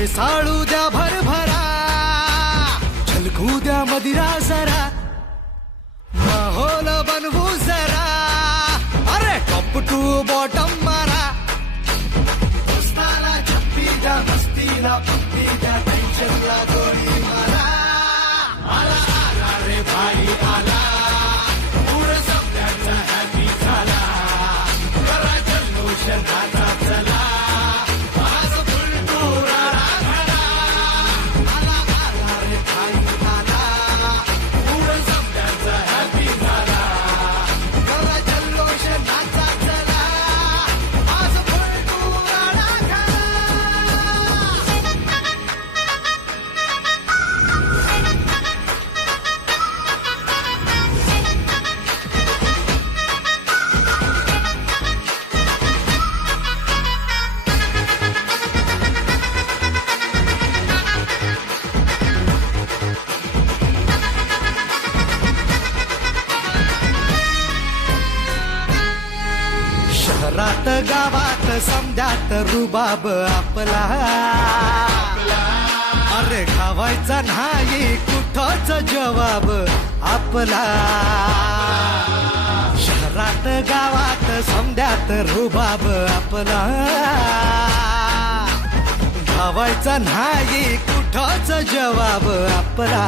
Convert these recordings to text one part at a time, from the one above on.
फेसाळू द्या भरभरा झलकू द्या मदिरा जरा माहोल बनवू जरा अरे टॉप टू बॉटम मारा दोस्ताला छप्पी द्या मस्तीला पट्टी द्या टेन्शनला गोळी शहरात गावात समजात रुबाब आपला. अरे खावायचा नाही कुठंच जवाब आपला. शहरात गावात समजात रुबाब आपला. खावायचा नाही कुठंच जवाब आपला.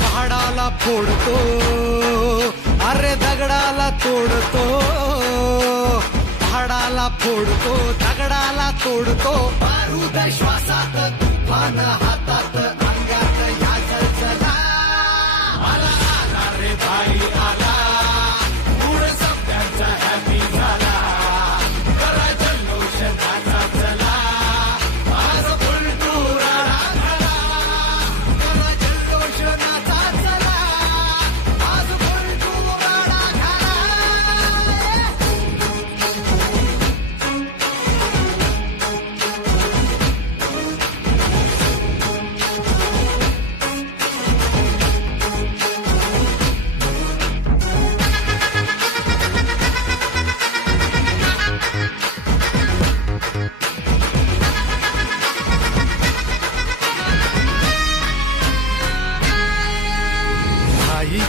पहाडाला फोडतो अरे दगडाला तोडतो पहाडाला फोडतो दगडाला तोडतो. बारूद श्वासात तुफान हातात.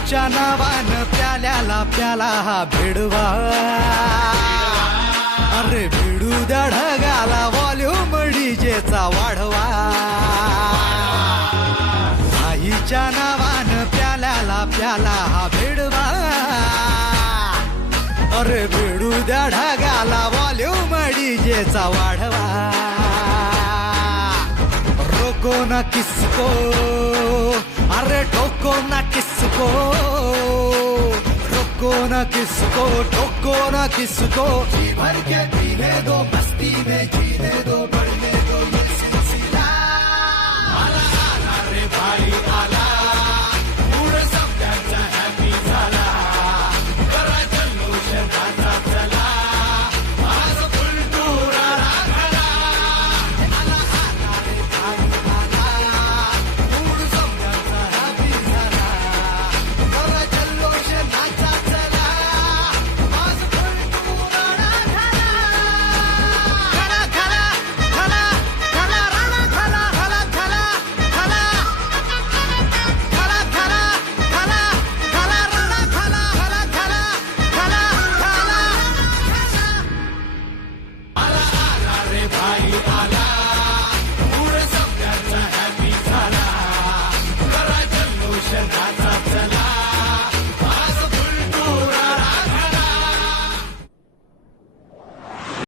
आईच्या नावानं प्याल्याला प्याला हा भिडवा. अरे भिडू द्या ढगाला वॉल्यूम डीजेचा वाढवा. आईच्या नावानं प्याल्याला प्याला हा भिडवा. अरे भिडू द्या ढगाला वॉल्यूम डीजेचा वाढवा. रोको ना किसको. ना किसको ठोको ना किसको जी भर के पीने दो मस्ती में जीने दो Russian